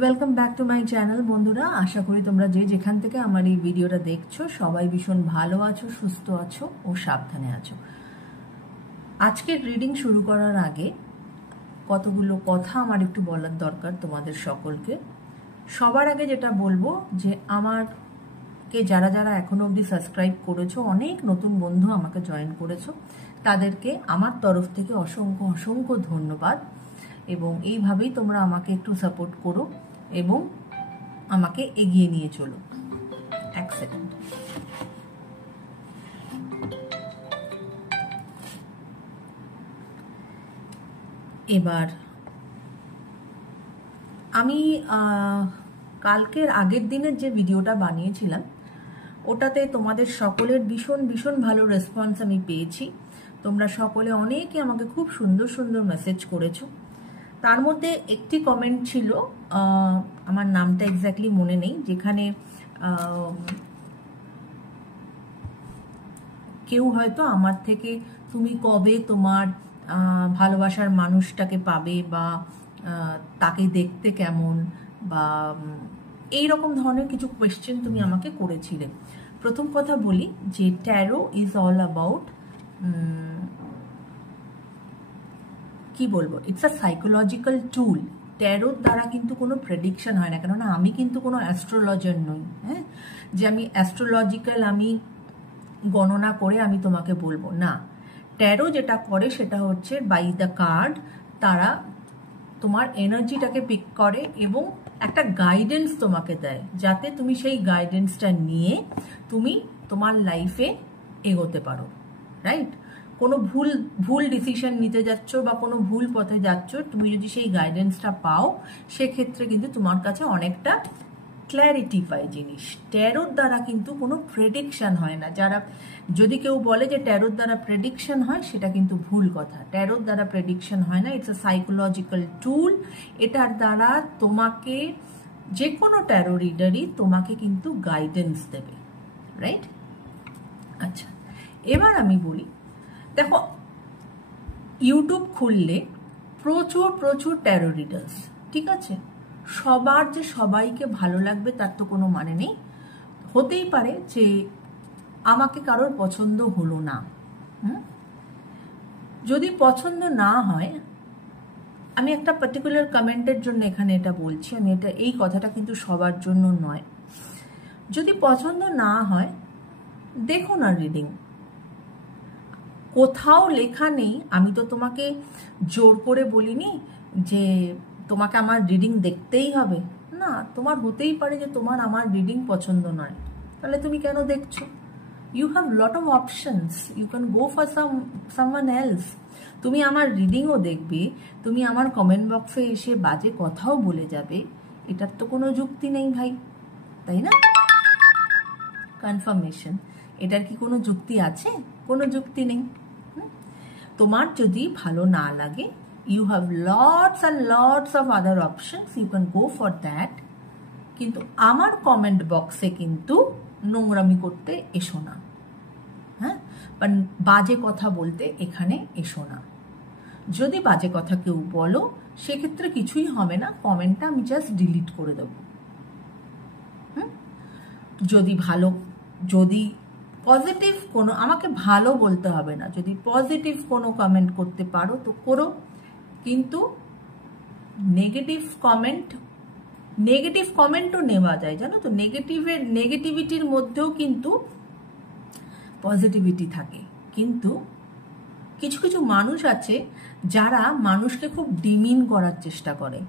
Welcome back to my channel বন্ধুরা। আশা করি তোমরা যে যেখান থেকে আমার এই ভিডিওটা দেখছো সবাই ভীষণ ভালো আছো, সুস্থ আছো ও সাবধানে আছো। আজকের রিডিং শুরু করার আগে কতগুলো কথা আমার একটু বলার দরকার তোমাদের সকলকে। সবার আগে যেটা বলবো যে আমাকে যারা যারা এখনো অবধি সাবস্ক্রাইব করেছো, অনেক নতুন বন্ধু আমাকে জয়েন করেছো, তাদেরকে আমার তরফ থেকে অসংখ্য অসংখ্য ধন্যবাদ। এবং এইভাবেই তোমরা আমাকে একটু সাপোর্ট করো এবং আমাকে এগিয়ে নিয়ে চলো। এক সেকেন্ড। এবার আমি কালকের আগের দিনের যে ভিডিওটা বানিয়েছিলাম ওটাতে তোমাদের সকলের ভীষণ ভীষণ ভালো রেসপন্স আমি পেয়েছি। তোমরা সকলে অনেকে আমাকে খুব সুন্দর সুন্দর মেসেজ করেছো। তার মধ্যে একটি কমেন্ট ছিল, আমার নামটা এক্স্যাক্টলি মনে নেই, যেখানে কেউ হয়তো আমার থেকে তুমি কবে তোমার ভালোবাসার মানুষটাকে পাবে, বা তাকে দেখতে কেমন, বা এই রকম ধরনের কিছু কোয়েশ্চেন তুমি আমাকে করেছিলে। প্রথম কথা বলি যে ট্যারো ইজ অল অ্যাবাউট, কি বলবো, ইটস আ সাইকোলজিক্যাল টুল। ট্যারোর দ্বারা কিন্তু কোনো প্রেডিকশন হয় না, কেননা আমি কিন্তু কোনো অ্যাস্ট্রোলজার নই। হ্যাঁ, যে আমি অ্যাস্ট্রোলজিক্যাল আমি গণনা করে আমি তোমাকে বলবো না। ট্যারো যেটা করে সেটা হচ্ছে বাই দ্য কার্ড তারা তোমার এনার্জিটাকে পিক করে এবং একটা গাইডেন্স তোমাকে দেয়, যাতে তুমি সেই গাইডেন্সটা নিয়ে তুমি তোমার লাইফে এগোতে পারো। রাইট? কোনো ভুল ডিসিশন নিতে যাচ্ছ বা কোনো ভুল পথে যাচ্ছ, তুমি যদি সেই গাইডেন্সটা পাও সেক্ষেত্রে কিন্তু তোমার কাছে অনেকটা ক্ল্যারিটি পায় জিনিস। ট্যারোর দ্বারা কিন্তু কোনো প্রেডিকশন হয় না। যারা যদি কেউ বলে যে ট্যারোর দ্বারা প্রেডিকশন হয়, সেটা কিন্তু ভুল কথা। ট্যারোর দ্বারা প্রেডিকশন হয় না, ইটস আ সাইকোলজিক্যাল টুল। এটার দ্বারা তোমাকে যে কোনো ট্যারো রিডারই তোমাকে কিন্তু গাইডেন্স দেবে। রাইট? আচ্ছা, এবার আমি বলি, দেখো ইউটিউব খুললে প্রচুর প্রচুর ট্যারো রিডার্স, ঠিক আছে? সবার যে সবাইকে ভালো লাগবে তার তো কোনো মানে নেই। হতেই পারে যে আমাকে কারোর পছন্দ হলো না। যদি পছন্দ না হয়, আমি একটা পার্টিকুলার কমেন্টের জন্য এখানে এটা বলছি, আমি এই কথাটা কিন্তু সবার জন্য নয়। যদি পছন্দ না হয়, দেখো না রিডিং। কোথাও লেখা নেই, আমি তো তোমাকে জোর করে বলিনি যে তোমাকে আমার রিডিং দেখতেই হবে। না, তোমার হতেই পারে যে তোমার আমার রিডিং পছন্দ নয়, তাহলে তুমি কেন দেখছো? You have lot of options, you can go for someone else. তুমি আমার রিডিংও দেখবে, তুমি আমার কমেন্ট বক্সে এসে বাজে কথাও বলে যাবে, এটার তো কোনো যুক্তি নেই ভাই, তাই না? কনফার্মেশন, এটার কি কোনো যুক্তি আছে? কোনো যুক্তি নেই। তোমার যদি ভালো না লাগে, you have lots and lots of other options, you can go for that. কিন্তু আমার কমেন্ট বক্সে কিন্তু নোংরামি করতে এসো না। হ্যাঁ, বা বাজে কথা বলতে এখানে এসো না। যদি বাজে কথা কেউ বলো, সেক্ষেত্রে কিছুই হবে না, কমেন্টটা আমি জাস্ট ডিলিট করে দেবো। যদি পজিটিভ কোনো, আমাকে ভালো বলতে হবে না, যদি পজিটিভ কোনো কমেন্ট করতে পারো তো করো, কিন্তু নেগেটিভ কমেন্টও নেওয়া যায়, জানো তো? নেগেটিভিটির মধ্যেও কিন্তু পজিটিভিটি থাকে। কিন্তু কিছু কিছু মানুষ আছে যারা মানুষকে খুব ডিমিন করার চেষ্টা করে।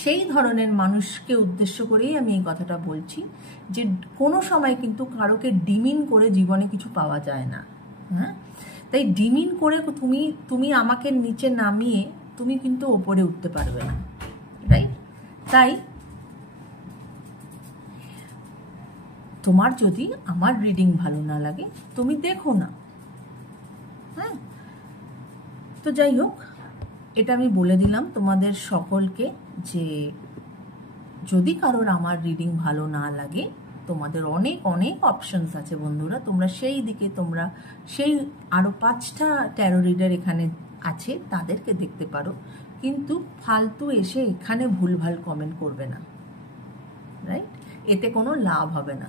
সেই ধরনের মানুষকে উদ্দেশ্য করেই আমি এই কথাটা বলছি যে কোনো সময় কিন্তু কারোকে ডিমিন করে জীবনে কিছু পাওয়া যায় না। হ্যাঁ, তাই ডিমিন করে তুমি আমাকে নিচে নামিয়ে তুমি কিন্তু ওপরে উঠতে পারবে না। রাইট? তাই তোমার যদি আমার রিডিং ভালো না লাগে, তুমি দেখো না। হ্যাঁ, তো যাই হোক, এটা আমি বলে দিলাম তোমাদের সকলকে যে যদি কারোর আমার রিডিং ভালো না লাগে, তোমাদের অনেক অনেক অপশনস আছে বন্ধুরা। তোমরা সেই দিকে সেই আরো 5টা ট্যারো রিডার এখানে আছে, তাদেরকে দেখতে পারো। কিন্তু ফালতু এসে এখানে ভুলভাল কমেন্ট করবে না, রাইট? এতে কোনো লাভ হবে না।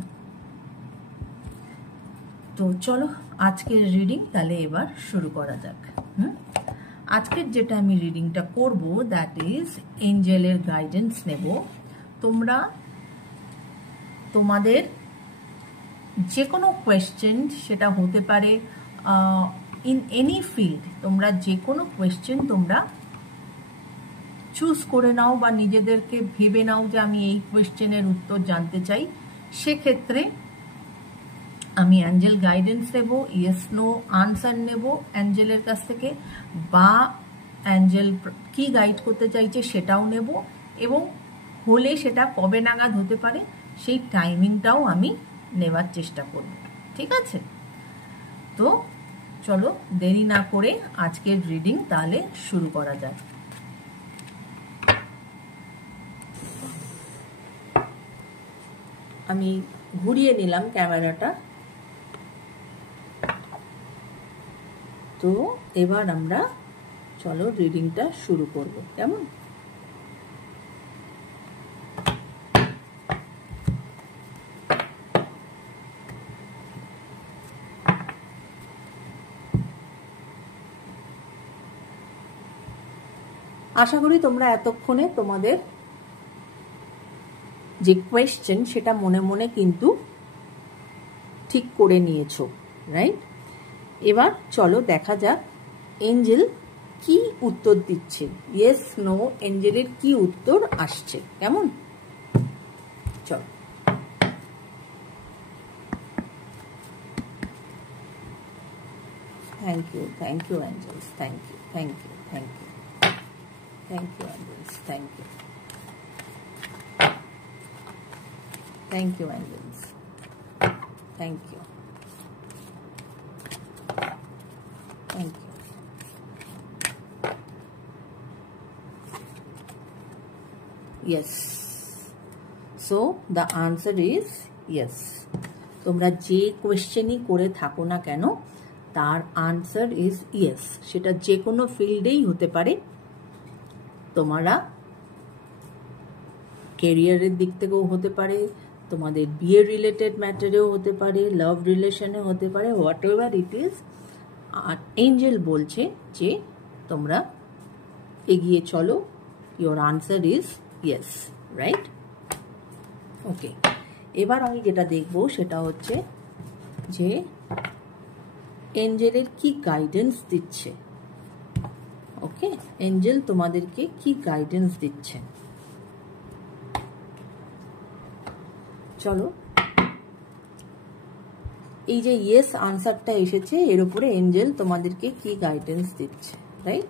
তো চলো আজকের রিডিং তাহলে এবার শুরু করা যাক। আজকের যেটা আমি রিডিংটা করব দ্যাট ইজ এঞ্জেলের গাইডেন্স নেব। তোমরা তোমাদের যে কোনো কোয়েশ্চেন, সেটা হতে পারে ইন এনি ফিল্ড, তোমরা যে কোনো কোয়েশ্চেন তোমরা চুজ করে নাও বা নিজেদেরকে ভেবে নাও যে আমি এই কোয়েশ্চেনের উত্তর জানতে চাই। সেক্ষেত্রে আমি অ্যাঞ্জেল গাইডেন্স নেব, ইয়েস নো আনসার নেব অ্যাঞ্জেলের কাছ থেকে, বা অ্যাঞ্জেল কি গাইড করতে চাইছে সেটাও নেব, এবং হলে সেটা কবে নাগাদ হতে পারে সেই টাইমিংটাও আমি নেওয়ার চেষ্টা করব। ঠিক আছে? তো চলো দেরি না করে আজকের রিডিং তাহলে শুরু করা যাক। আমি ঘুরিয়ে নিলাম ক্যামেরাটা। তো এবার আমরা চলো রিডিংটা শুরু করব, কেমন? আশা করি তোমরা এতক্ষণে তোমাদের যে কোয়েশ্চেন সেটা মনে মনে কিন্তু ঠিক করে নিয়েছো, রাইট? এবার চলো দেখা যাক এঞ্জেল কি উত্তর দিচ্ছে। ইয়েস নো এঞ্জেলের কি উত্তর আসছে, কেমন? চলো। Thank you angels, thank you angels, thank you angels, thank you. Yes. So the answer is yes. তোমরা যে কোয়েশ্চেনই করে থাকো না কেন তার আনসার ইজ ইয়েস। সেটা যে কোনো ফিল্ডেই হতে পারে। তোমরা ক্যারিয়ারের দিক থেকেও হতে পারে, তোমাদের বিয়ে রিলেটেড ম্যাটারেও হতে পারে, লাভ রিলেশনে হতে পারে, হোয়াট এভার ইট ইজ। আর এঞ্জেল বলছে যে তোমরা এগিয়ে চলো, your answer is yes, right? Okay, এবার আমি যেটা দেখব সেটা হচ্ছে যে এঞ্জেলের কি গাইডেন্স দিচ্ছে। ওকে, এঞ্জেল তোমাদেরকে কি গাইডেন্স দিচ্ছে। চলো, এই যে ইয়েস আনসারটা এসেছে এর উপরে এঞ্জেল তোমাদেরকে কি গাইডেন্স দিচ্ছে, right?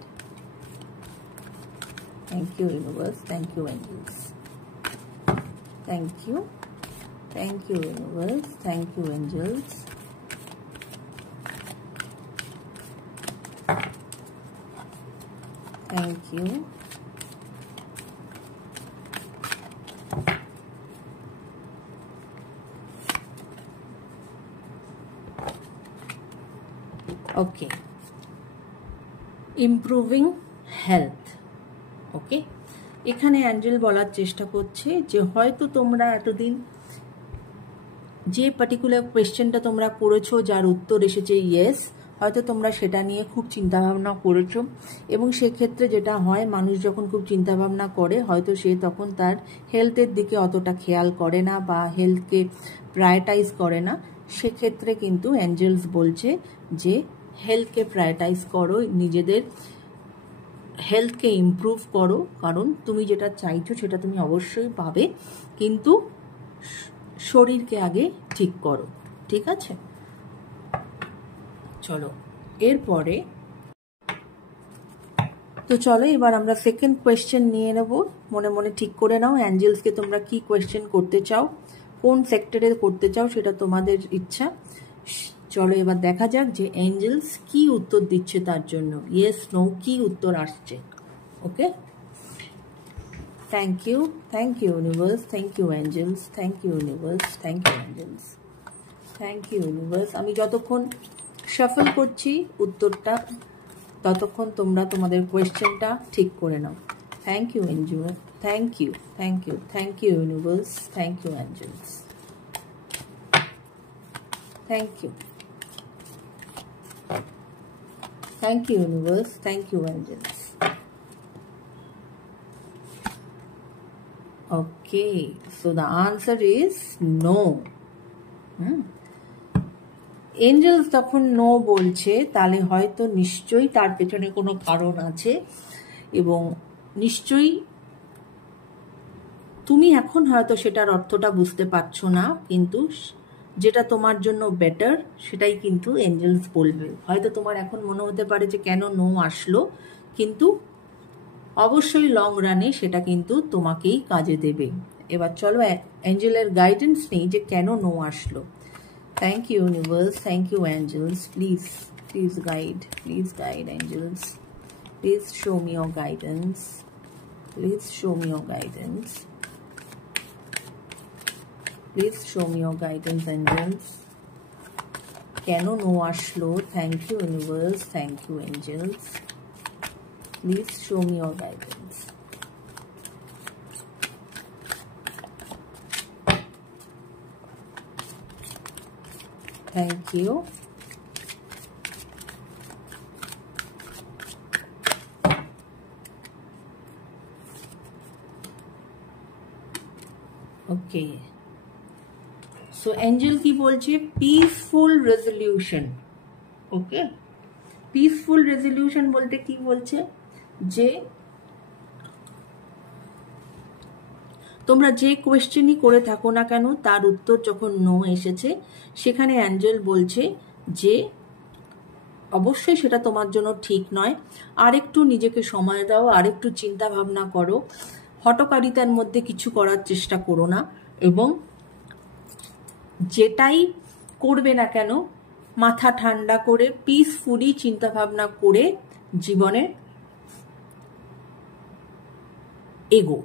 Thank you universe, thank you angels, thank you universe, thank you angels, thank you, okay, improving health. ওকে, এখানে অ্যাঞ্জেল বলার চেষ্টা করছে যে হয়তো তোমরা এতদিন যে পার্টিকুলার কোয়েশ্চেনটা তোমরা করেছো যার উত্তর এসেছে ইয়েস, হয়তো তোমরা সেটা নিয়ে খুব চিন্তাভাবনা করেছো, এবং সেক্ষেত্রে যেটা হয় মানুষ যখন খুব চিন্তাভাবনা করে হয়তো সে তখন তার হেলথের দিকে অতটা খেয়াল করে না বা হেলথকে প্রায়োরিটাইজ করে না। সেক্ষেত্রে কিন্তু অ্যাঞ্জেলস বলছে যে হেলথকে প্রায়োরিটাইজ করো, নিজেদের হেলথকে ইমপ্রুভ করো, কারণ তুমি যেটা চাইছো সেটা তুমি অবশ্যই পাবে, কিন্তু শরীরকে আগে ঠিক করো। ঠিক আছে? চলো এরপরে তো চলো এবার আমরা সেকেন্ড কোয়েশ্চেন নিয়ে নেব। মনে মনে ঠিক করে নাও অ্যাঞ্জেলসকে তোমরা কি কোয়েশ্চেন করতে চাও, কোন সেক্টরে করতে চাও সেটা তোমাদের ইচ্ছা। চলো এবার দেখা যাক যে অ্যাঞ্জেলস কি উত্তর দিচ্ছে তার জন্য। ইয়েস নো কি উত্তর আসছে। Okay, thank you universe, thank you angels, thank you universe, thank you angels, thank you universe. আমি যতক্ষণ শাফল করছি উত্তরটা ততক্ষণ তোমরা তোমাদের কোয়েশ্চেনটা ঠিক করে নাও। Thank you angel, thank you, thank you, thank you universe, thank you angels, thank you, thank you universe, thank you angels. Okay, so the answer is no. Angels যখন নো বলছে তাহলে হয়তো নিশ্চয়ই তার পেছনে কোনো কারণ আছে, এবং নিশ্চয়ই তুমি এখন হয়তো সেটার অর্থটা বুঝতে পারছো না, কিন্তু যেটা তোমার জন্য বেটার সেটাই কিন্তু এঞ্জেলস বলবে। হয়তো তোমার এখন মনে হতে পারে যে কেন নো আসলো, কিন্তু অবশ্যই লং রানে সেটা কিন্তু তোমাকেই কাজে দেবে। এবার চলো এঞ্জেলের গাইডেন্স নেই যে কেন নো আসলো। Thank you universe, thank you angels, please please guide angels, please show me your guidance, please show me your guidance, please show me your guidance angels. কেন নো আসলো? Thank you universe, thank you angels, please show me your guidance. Thank you. Okay. So angel কি বলছে? Peaceful resolution. Okay. Peaceful resolution বলতে কি বলছে? যে তোমরা যে কোয়েশ্চেনই করে থাকো না কেন তার উত্তর যখন নো এসেছে, সেখানে অ্যাঞ্জেল বলছে যে অবশ্যই সেটা তোমার জন্য ঠিক নয়, আরেকটু নিজেকে সময় দাও, আরেকটু চিন্তা ভাবনা করো, হঠকারিতার মধ্যে কিছু করার চেষ্টা করো না, এবং যেটাই করবে না কেন মাথা ঠান্ডা করে পিসফুলি চিন্তা ভাবনা করে জীবনে এগো,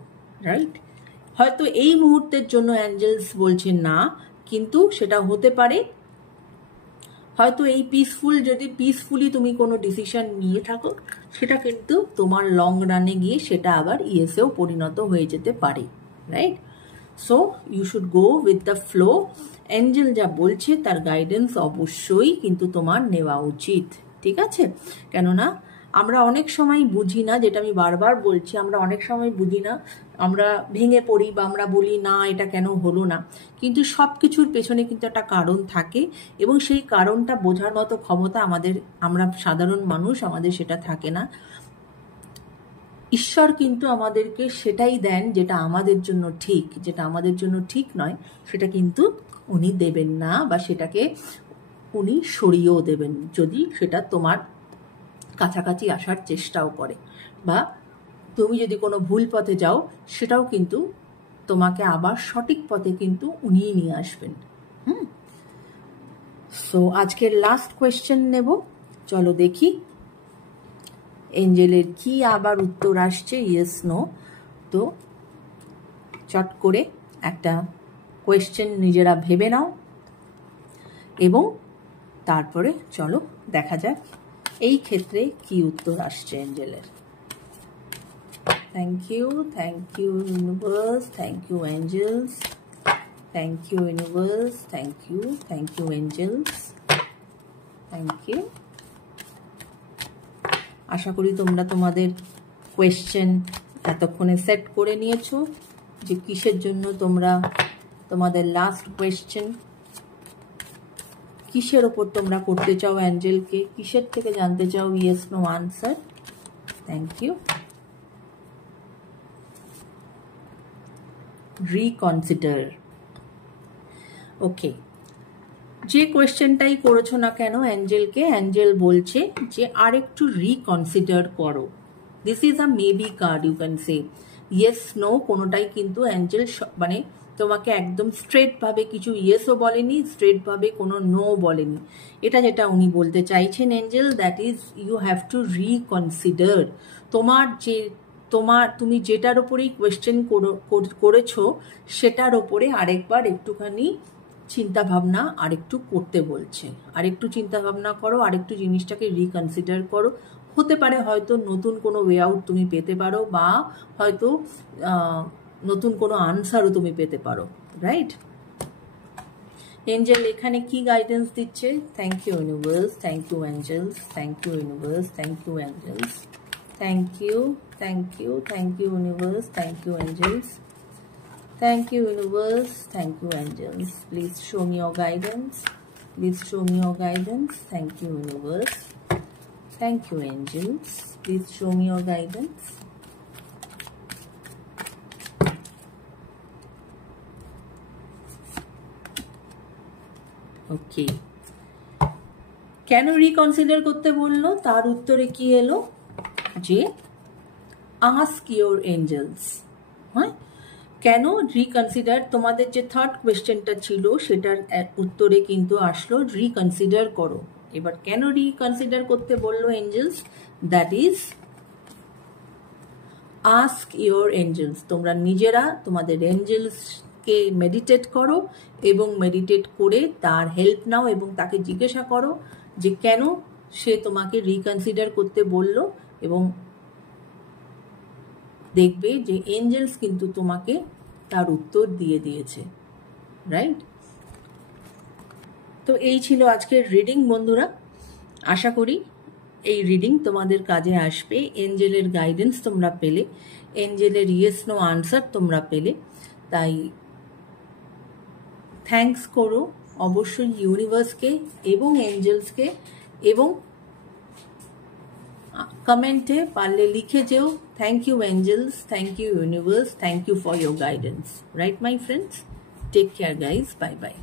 রাইট? হয়তো এই মুহূর্তের জন্য অ্যাঞ্জেলস বলছে না, কিন্তু সেটা হতে পারে হয়তো এই যদি পিসফুলি তুমি কোনো ডিসিশন নিয়ে থাকো, সেটা কিন্তু তোমার লং রানে গিয়ে সেটা আবার ইয়েসেও পরিণত হয়ে যেতে পারে, right? So you should go with the flow. Angel যা বলছে তার গাইডেন্স অবশ্যই কিন্তু তোমার নেওয়া উচিত, ঠিক আছে? কেননা আমরা অনেক সময় বুঝি না, যেটা আমি বারবার বলছি, আমরা অনেক সময় বুঝি না, আমরা ভেঙে পড়ি বা আমরা বলি না এটা কেন হলো না, কিন্তু সব কিছুর পেছনে কিন্তু একটা কারণ থাকে, এবং সেই কারণটা বোঝার মতো ক্ষমতা আমরা সাধারণ মানুষ, আমাদের সেটা থাকে না। ঈশ্বর কিন্তু আমাদেরকে সেটাই দেন যেটা আমাদের জন্য ঠিক, যেটা আমাদের জন্য ঠিক নয় সেটা কিন্তু উনি দেবেন না, বা সেটাকে উনি সরিয়েও দেবেন যদি সেটা তোমার কাছাকাছি আসার চেষ্টাও করে, বা তুমি যদি কোনো ভুল পথে যাও সেটাও কিন্তু তোমাকে আবার সঠিক পথে কিন্তু উনিই নিয়ে আসবেন। সো আজকের লাস্ট কোয়েশ্চেন নেব, চলো দেখি এঞ্জেলের কি আবার উত্তর আসছে, ইয়েস নো। তো চট করে একটা কোয়েশ্চেন নিজেরা ভেবে নাও, এবং তারপরে চলো দেখা যাক এই ক্ষেত্রে কি উত্তর আসছে এঞ্জেলের। Thank you universe, thank you angels, thank you universe, thank you angels, thank you. আশা করি তোমরা তোমাদের কোয়েশ্চেন এতক্ষণে সেট করে নিয়েছো, যে কিসের জন্য তোমরা তোমাদের লাস্ট কোয়েশ্চেন, কিসের ওপর তোমরা করতে চাও অ্যাঞ্জেলকে, কিসের থেকে জানতে চাও yes no answer. Thank you. Reconsider. Okay, যে কোয়েশ্চেনটাই করেছো না কেন অ্যাঞ্জেলকে, অ্যাঞ্জেল বলছে যে আরেকটু রিকনসিডার করো। This is a maybe card, you can say. Yes no কোনোটাই কিন্তু অ্যাঞ্জেল মানে তোমাকে একদম স্ট্রেট ভাবে কিছু ইয়েসও বলেনি, স্ট্রেট ভাবে কোনো নো বলেনি। এটা যেটা উনি বলতে চাইছেন angel, that is you have to reconsider. তুমি যেটার ওপরেই কোয়েশ্চেন করেছো সেটার ওপরে আরেকবার একটুখানি চিন্তা ভাবনা আরেকটু করতে বলছে। আরেকটু চিন্তা ভাবনা করো, আরেকটু জিনিসটাকে রিকনসিডার করো। হতে পারে হয়তো নতুন কোনো ওয়ে আউট তুমি পেতে পারো, বা হয়তো নতুন কোনো আনসারও তুমি পেতে পারো, রাইট? এঞ্জেল এখানে কি গাইডেন্স দিচ্ছে? Thank you universe, thank you angels, thank you universe, thank you angels, thank you, thank you, thank you universe, thank you angels, thank you universe, thank you angels, please show me your guidance, please show me your guidance, thank you universe, thank you angels, please show me your guidance. Okay, কেন reconsider করতে বললো? তার উত্তরে কি এলো যে ask your angels, হ্যাঁ? কেন রিকনসিডার? তোমাদের যে থার্ড কোয়েশ্চেনটা ছিল সেটার উত্তরে কিন্তু আসলো রিকনসিডার করো। এবার কেন রিকনসিডার করতে বললো angels? That is ask your angels. তোমরা নিজেরা তোমাদের এঞ্জেলসকে মেডিটেট করো এবং মেডিটেট করে তার হেল্প নাও এবং তাকে জিজ্ঞাসা করো যে কেন সে তোমাকে রিকনসিডার করতে বলল, এবং দেখবে যে এঞ্জেলস কিন্তু তোমাকে তার উত্তর দিয়ে দিয়েছে, রাইট? তো এই ছিল আজকের রিডিং বন্ধুরা। আশা করি এই রিডিং তোমাদের কাজে আসবে। এঞ্জেলের গাইডেন্স তোমরা পেলে, এঞ্জেলের ইয়েস নো আনসার তোমরা পেলে, তাই থ্যাঙ্কস করো অবশ্যই ইউনিভার্সকে এবং এঞ্জেলসকে, এবং কমেন্টে পারলে লিখে যেও thank you angels, thank you universe, thank you for your guidance, right my friends? Take care guys, bye by.